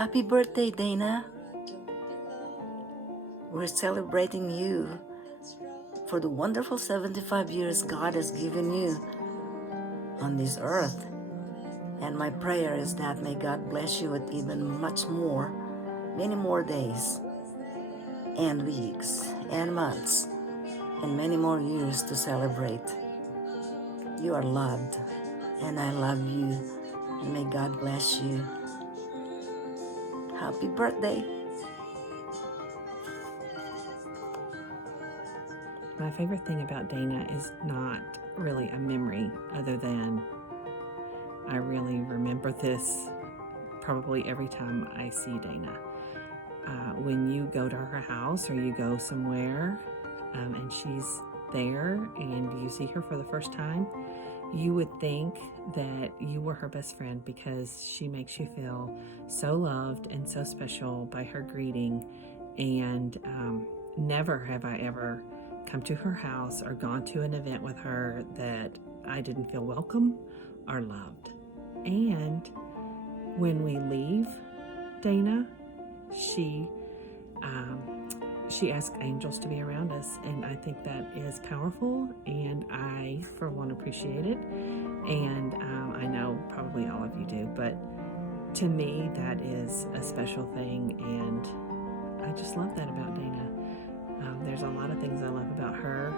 Happy birthday, Dana. We're celebrating you for the wonderful 75 years God has given you on this earth. And my prayer is that may God bless you with even much more, many more days and weeks and months and many more years to celebrate. You are loved, and I love you, and may God bless you. Happy birthday. My favorite thing about Dana is not really a memory, other than I really remember this probably every time I see Dana. When you go to her house or you go somewhere and she's there and you see her for the first time, you would think that you were her best friend because she makes you feel so loved and so special by her greeting. And never have I ever come to her house or gone to an event with her that I didn't feel welcome or loved. And when we leave Dana, she asks angels to be around us, and I think that is powerful, and I for one appreciate it, and I know probably all of you do, but to me that is a special thing, and I just love that about Dana. There's a lot of things I love about her,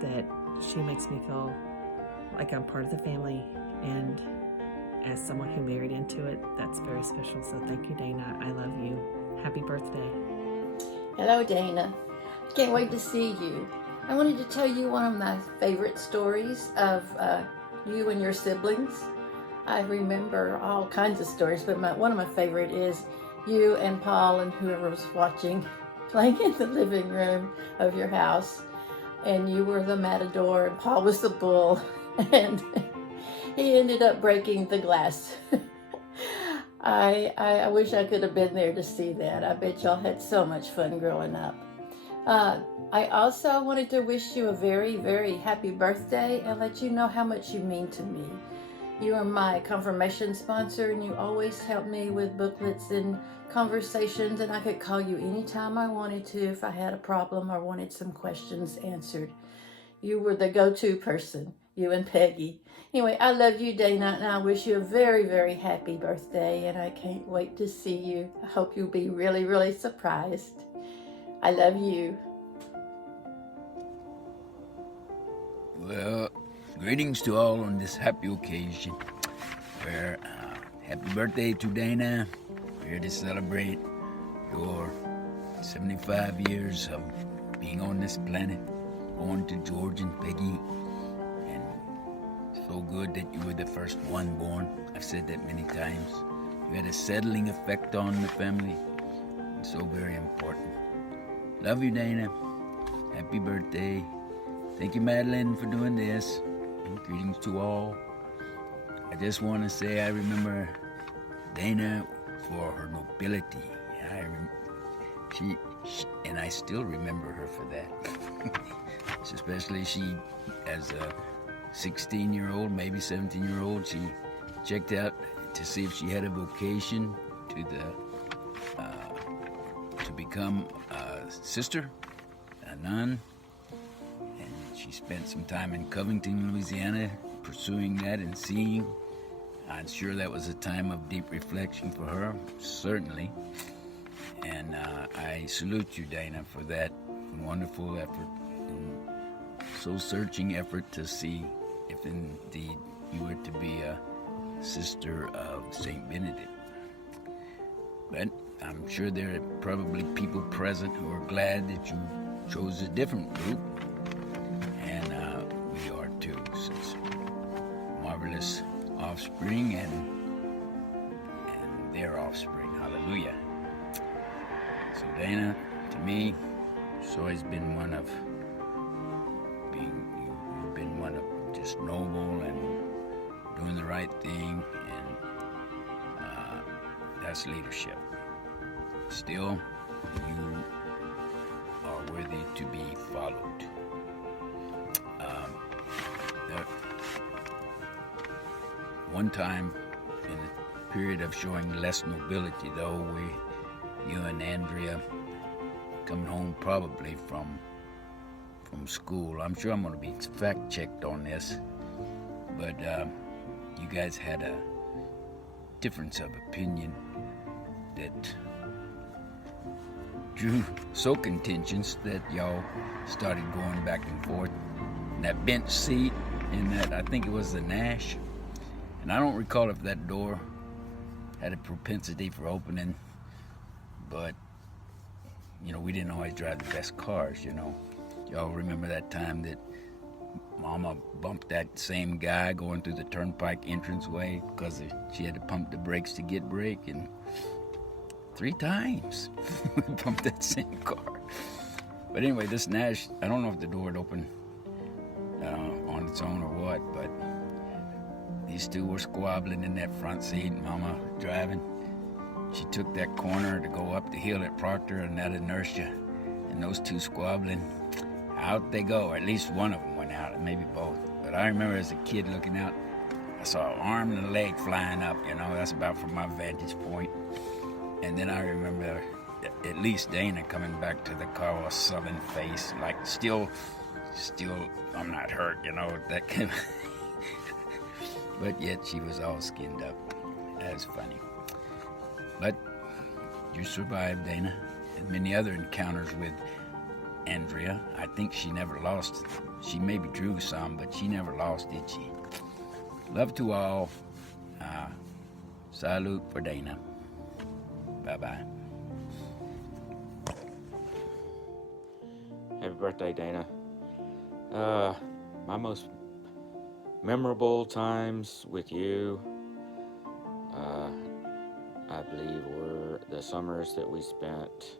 that she makes me feel like I'm part of the family, and as someone who married into it, that's very special. So thank you, Dana. I love you. Happy birthday. Hello, Dana. I can't wait to see you. I wanted to tell you one of my favorite stories of you and your siblings. I remember all kinds of stories, but one of my favorite is you and Paul and whoever was watching playing in the living room of your house. And you were the matador and Paul was the bull. And he ended up breaking the glass. I wish I could have been there to see that. I bet y'all had so much fun growing up. I also wanted to wish you a very, very happy birthday and let you know how much you mean to me. You are my confirmation sponsor, and you always help me with booklets and conversations, and I could call you anytime I wanted to if I had a problem or wanted some questions answered. You were the go-to person, you and Peggy. Anyway, I love you, Dana, and I wish you a very, very happy birthday, and I can't wait to see you. I hope you'll be really, really surprised. I love you. Well, greetings to all on this happy occasion. Where happy birthday to Dana. We're here to celebrate your 75 years of being on this planet. Born to George and Peggy, and so good that you were the first one born. I've said that many times. You had a settling effect on the family, and so very important. Love you, Dana. Happy birthday. Thank you, Madeline, for doing this. And greetings to all. I just want to say I remember Dana for her nobility. She and I still remember her for that. Especially she, as a 16-year-old, maybe 17-year-old, she checked out to see if she had a vocation to become a sister, a nun, and she spent some time in Covington, Louisiana, pursuing that and seeing. I'm sure that was a time of deep reflection for her, certainly. And I salute you, Dana, for that wonderful effort, and so searching effort to see if indeed you were to be a sister of Saint Benedict. But I'm sure there are probably people present who are glad that you chose a different route, and we are too, since marvelous offspring and their offspring. Hallelujah. So Dana, to me, it's always been one of you've been one of just noble and doing the right thing, and that's leadership. Still, you are worthy to be followed. One time in the period of showing less nobility, though. You and Andrea coming home probably from school. I'm sure I'm going to be fact checked on this, but you guys had a difference of opinion that drew so contentious that y'all started going back and forth. And that bench seat in that, I think it was the Nash, and I don't recall if that door had a propensity for opening, but we didn't always drive the best cars. Y'all remember that time that Mama bumped that same guy going through the turnpike entranceway because she had to pump the brakes to get brake, and 3 times we bumped that same car. But anyway, this Nash, I don't know if the door would open on its own or what, but these two were squabbling in that front seat. Mama driving. She took that corner to go up the hill at Proctor, and that inertia, and those two squabbling. Out they go. Or at least one of them went out, and maybe both. But I remember as a kid looking out, I saw an arm and a leg flying up. That's about from my vantage point. And then I remember at least Dana coming back to the car with a sullen face, like still, I'm not hurt, that kind of. But yet she was all skinned up. That was funny. But you survived, Dana, and many other encounters with Andrea. I think she never lost. She maybe drew some, but she never lost, did she? Love to all. Salute for Dana. Bye-bye. Happy birthday, Dana. My most memorable times with you, I believe, were the summers that we spent,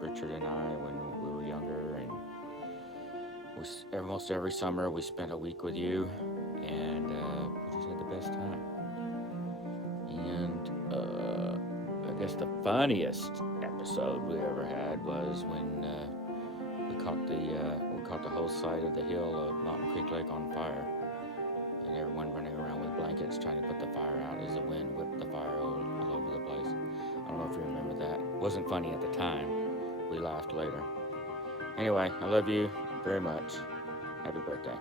Richard and I, when we were younger, and almost every summer we spent a week with you, and we just had the best time. And I guess the funniest episode we ever had was when we caught the whole side of the hill of Mountain Creek Lake on fire, and everyone running around with blankets trying to put the fire out as the wind whipped the fire all over the place. I don't know if you remember that. It wasn't funny at the time. We laughed later. Anyway, I love you very much. Happy birthday.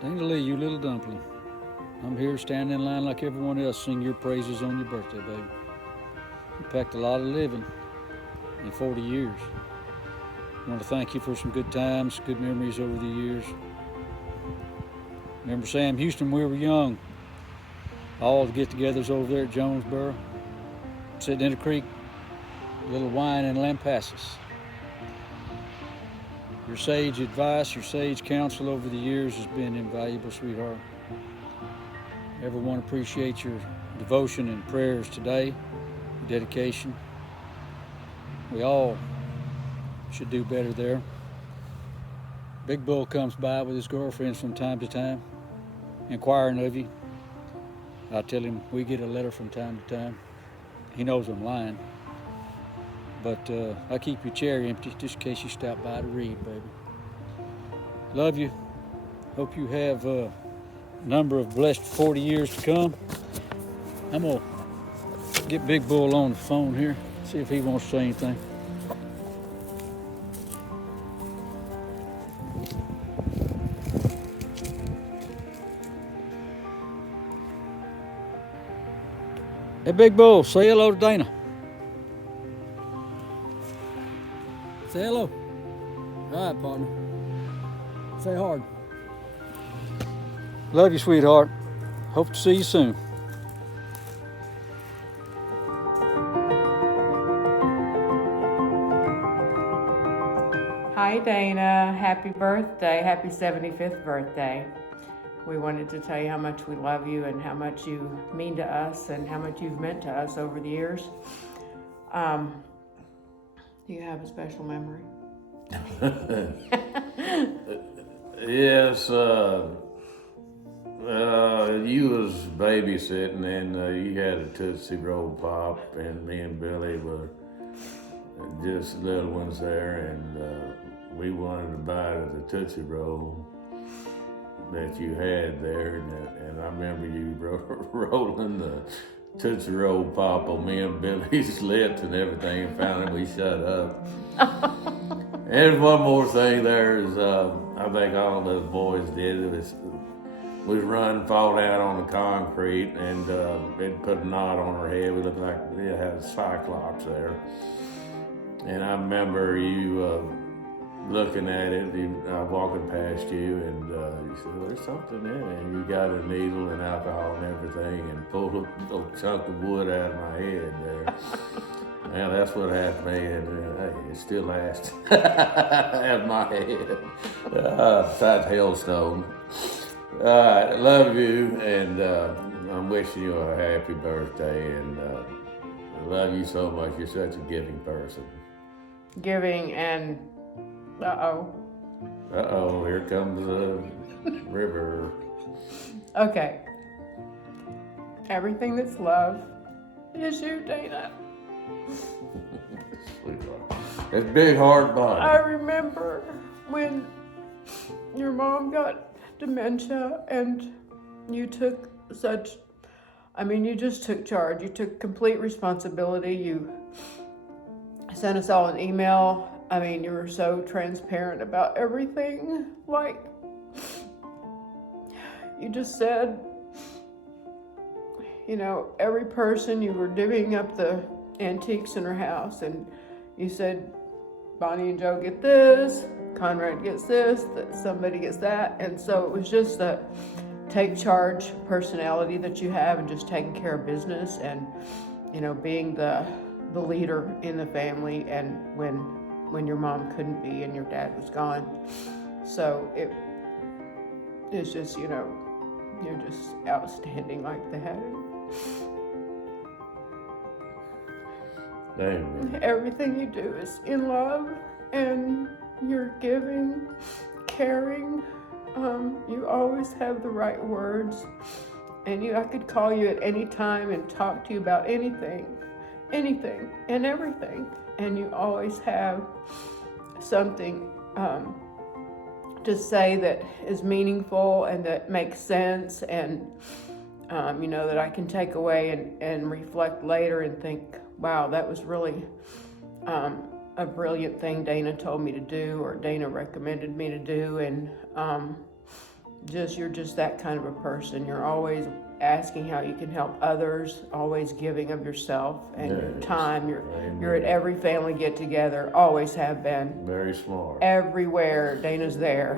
Dana Lee, you little dumpling. I'm here standing in line like everyone else, sing your praises on your birthday, baby. You packed a lot of living in 40 years. I want to thank you for some good times, good memories over the years. Remember Sam Houston when we were young? All the get-togethers over there at Jonesboro, sitting in a creek, a little wine and lampasses. Your sage advice, your sage counsel over the years has been invaluable, sweetheart. Everyone appreciates your devotion and prayers today, your dedication. We all should do better there. Big Bull comes by with his girlfriends from time to time, inquiring of you. I tell him we get a letter from time to time. He knows I'm lying. But I keep your chair empty just in case you stop by to read, baby. Love you. Hope you have a number of blessed 40 years to come. I'm going to get Big Bull on the phone here, see if he wants to say anything. Hey, Big Bull, say hello to Dana. Say hello. All right, partner. Say hard. Love you, sweetheart. Hope to see you soon. Hi, Dana. Happy birthday. Happy 75th birthday. We wanted to tell you how much we love you and how much you mean to us and how much you've meant to us over the years. Do you have a special memory? Yes, you was babysitting and you had a Tootsie Roll Pop, and me and Billy were just little ones there, and we wanted a bite of the Tootsie Roll. that you had there, and I remember you rolling the Tootsie Roll Pop on me and Billy's lips and everything, and finally we shut up. And one more thing there is, I think all of us boys did it. We run, fall down on the concrete, and they'd put a knot on our head. We looked like we had a cyclops there. And I remember you looking at it, walking past you, and you said, "Well, there's something in it." And you got a needle and alcohol and everything, and pulled a little chunk of wood out of my head there. And that's what happened to me, and hey, it still lasts at my head. Besides hailstone. All right, I love you, and I'm wishing you a happy birthday, and I love you so much. You're such a giving person. Giving and uh-oh. Uh-oh, here comes the river. Okay. Everything that's love is you, Dana. Sweetheart. It's big, hard body. I remember when your mom got dementia and you took you just took charge. You took complete responsibility. You sent us all an email. I mean, you were so transparent about everything. Like, you just said, every person, you were divvying up the antiques in her house, and you said, Bonnie and Joe get this, Conrad gets this, that somebody gets that. And so it was just the take charge personality that you have, and just taking care of business, and being the leader in the family, and when your mom couldn't be and your dad was gone. So it's just, you're just outstanding like that. Amen. Everything you do is in love, and you're giving, caring. You always have the right words, and I could call you at any time and talk to you about anything and everything, and you always have something to say that is meaningful and that makes sense, and that I can take away and reflect later and think, wow, that was really a brilliant thing Dana told me to do, or Dana recommended me to do. And you're just that kind of a person. You're always asking how you can help others, always giving of yourself and your time. You're at every family get together, always have been. Very smart. Everywhere Dana's there.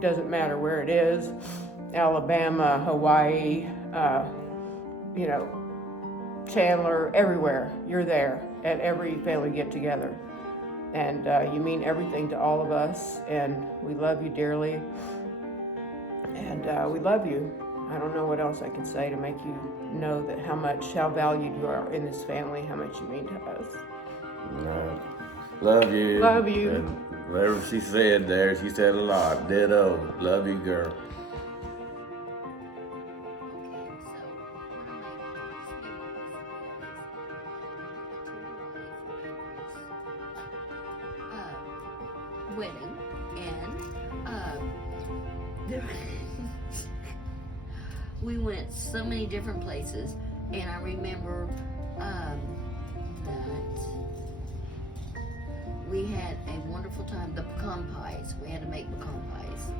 Doesn't matter where it is, Alabama, Hawaii, Chandler, everywhere. You're there at every family get together. And you mean everything to all of us, and we love you dearly. And we love you. I don't know what else I can say to make you know that how valued you are in this family, how much you mean to us. Love you. Love you. And whatever she said there, she said a lot. Ditto. Love you, girl. Wedding, and we went so many different places, and I remember that we had a wonderful time. The pecan pies, we had to make pecan pies.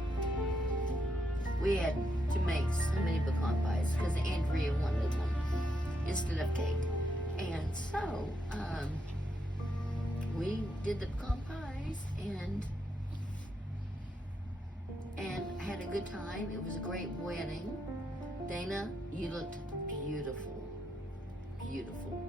We had to make so many pecan pies because Andrea wanted them instead of cake, and so we did the pecan pies and had a good time. It was a great wedding. Dana, you looked beautiful. Beautiful.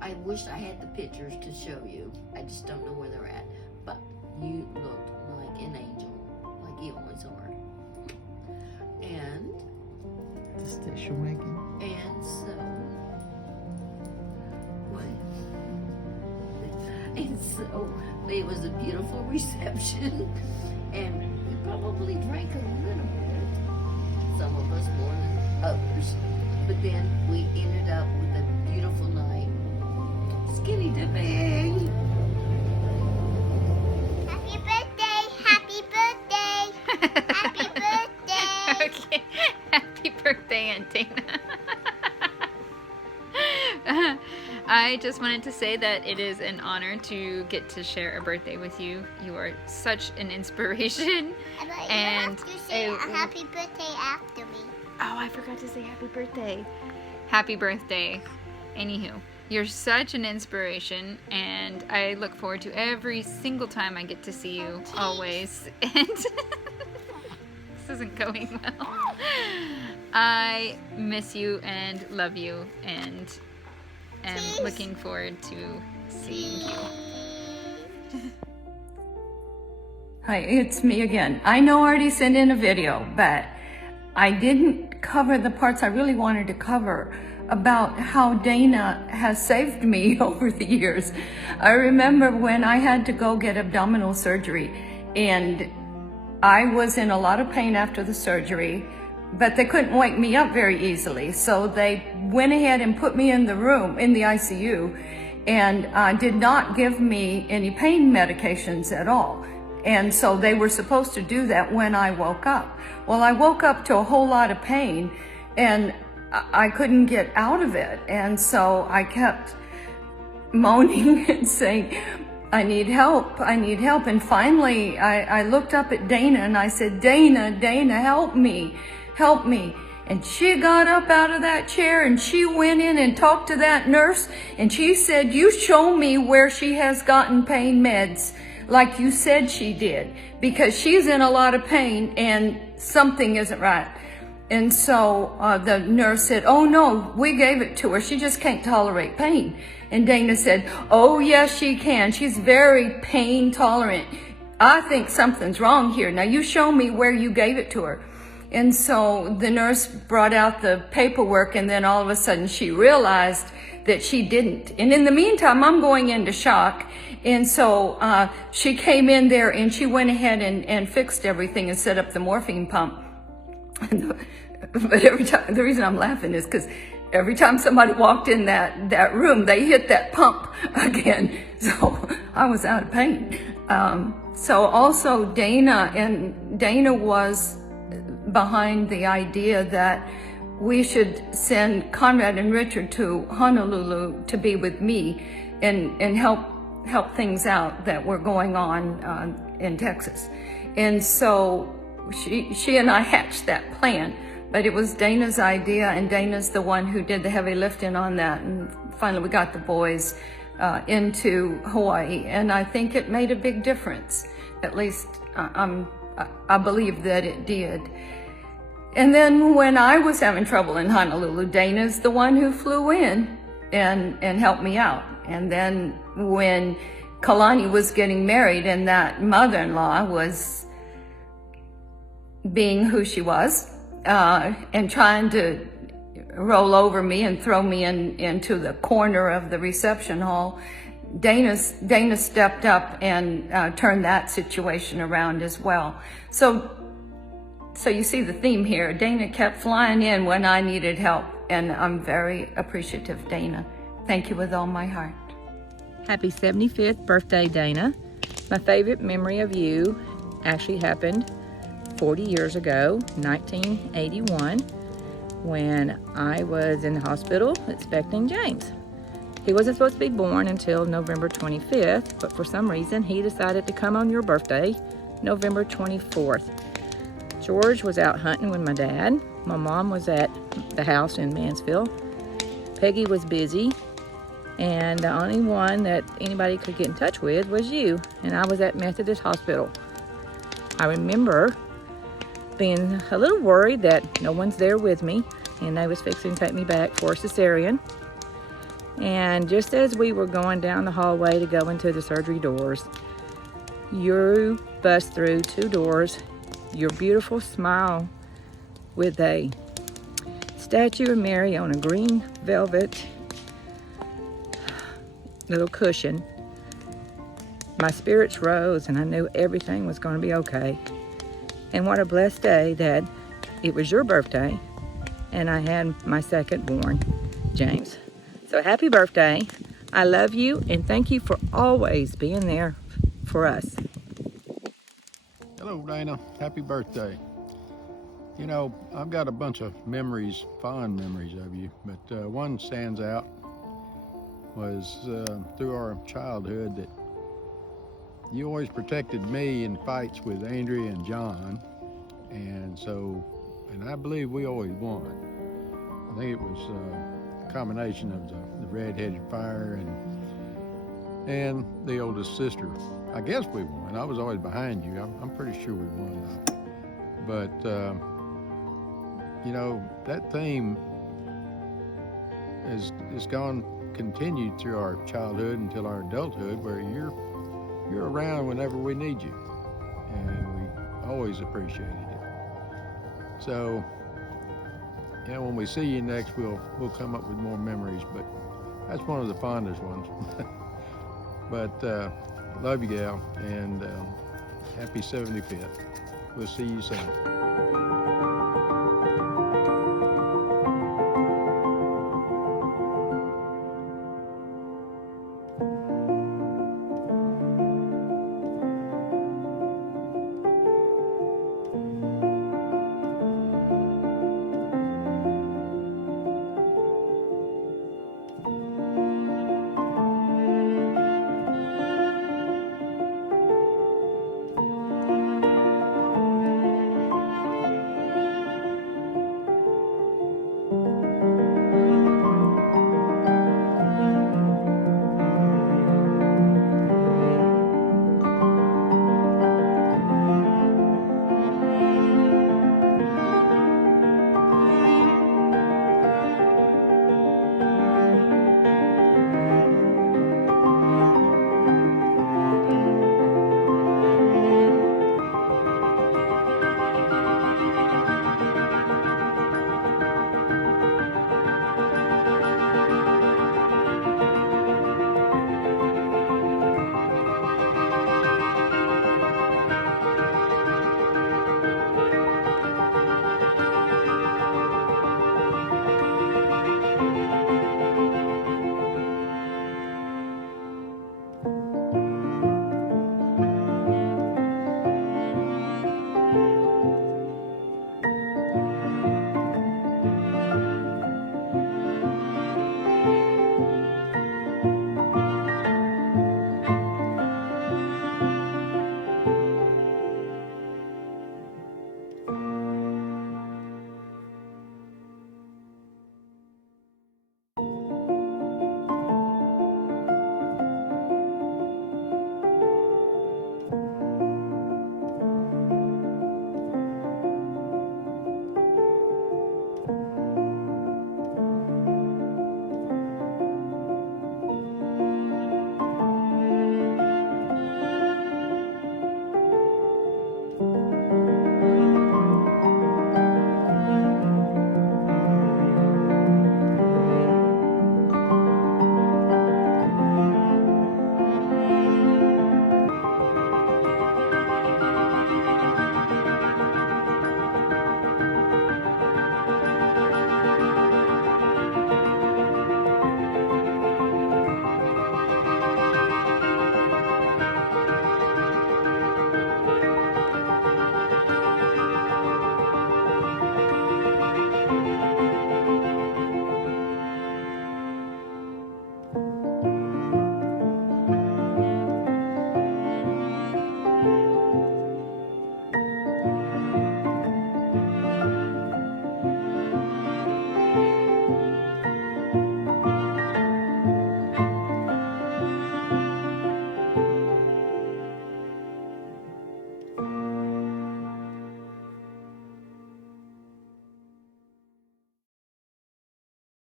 I wish I had the pictures to show you. I just don't know where they're at. But you looked like an angel, like you always are. And The station wagon. And so it was a beautiful reception, and we probably drank a little bit, some of us more than others, but then we ended up with a beautiful night. Skinny dipping! Happy birthday! Happy birthday! I just wanted to say that it is an honor to get to share a birthday with you. You are such an inspiration. But you And have to say a happy birthday after me. oh, I forgot to say happy birthday. Happy birthday. Anywho, you're such an inspiration, and I look forward to every single time I get to see you, always. And this isn't going well. I miss you and love you, and am looking forward to seeing you. Hi, it's me again. I know I already sent in a video, but I didn't cover the parts I really wanted to cover about how Dana has saved me over the years. I remember when I had to go get abdominal surgery, and I was in a lot of pain after the surgery, but they couldn't wake me up very easily. So they went ahead and put me in the room, in the ICU, and did not give me any pain medications at all. And so they were supposed to do that when I woke up. Well, I woke up to a whole lot of pain, and I couldn't get out of it. And so I kept moaning and saying, I need help, I need help. And finally, I looked up at Dana and I said, Dana, help me, help me. And she got up out of that chair and she went in and talked to that nurse, and she said, you show me where she has gotten pain meds like you said she did, because she's in a lot of pain and something isn't right. And so the nurse said, oh no, we gave it to her. She just can't tolerate pain. And Dana said, oh yes, she can. She's very pain tolerant. I think something's wrong here. Now you show me where you gave it to her. And so the nurse brought out the paperwork, and then all of a sudden she realized that she didn't. And in the meantime, I'm going into shock. And so she came in there and she went ahead and fixed everything and set up the morphine pump. But every time, the reason I'm laughing is because every time somebody walked in that room, they hit that pump again. So I was out of pain. So also Dana was behind the idea that we should send Conrad and Richard to Honolulu to be with me and help things out that were going on in Texas. And so she and I hatched that plan, but it was Dana's idea, and Dana's the one who did the heavy lifting on that. And finally we got the boys into Hawaii, and I think it made a big difference. At least I believe that it did. And then when I was having trouble in Honolulu, Dana's the one who flew in and helped me out. And then when Kalani was getting married and that mother-in-law was being who she was, and trying to roll over me and throw me into the corner of the reception hall, Dana stepped up and turned that situation around as well. So you see the theme here. Dana kept flying in when I needed help, and I'm very appreciative, Dana. Thank you with all my heart. Happy 75th birthday, Dana. My favorite memory of you actually happened 40 years ago, 1981, when I was in the hospital expecting James. He wasn't supposed to be born until November 25th, but for some reason he decided to come on your birthday, November 24th. George was out hunting with my dad. My mom was at the house in Mansfield. Peggy was busy, and the only one that anybody could get in touch with was you, and I was at Methodist Hospital. I remember being a little worried that no one's there with me, and they was fixing to take me back for a cesarean. And just as we were going down the hallway to go into the surgery doors, you bust through two doors, your beautiful smile with a statue of Mary on a green velvet little cushion. My spirits rose, and I knew everything was going to be okay. And what a blessed day that it was your birthday and I had my second born, James. So happy birthday. I love you, and thank you for always being there for us. Hello, Dana. Happy birthday. You know, I've got a bunch of memories, fond memories of you, but one stands out. was through our childhood that you always protected me in fights with Andrea and John, and I believe we always won. I think it was a combination of the red-headed fire and the oldest sister. I guess we won. I was always behind you. I'm pretty sure we won though. But you know, that theme has continued through our childhood until our adulthood, where you're around whenever we need you, and we always appreciated it. So, yeah, when we see you next, we'll come up with more memories, but that's one of the fondest ones. But love you, gal, and happy 75th. We'll see you soon.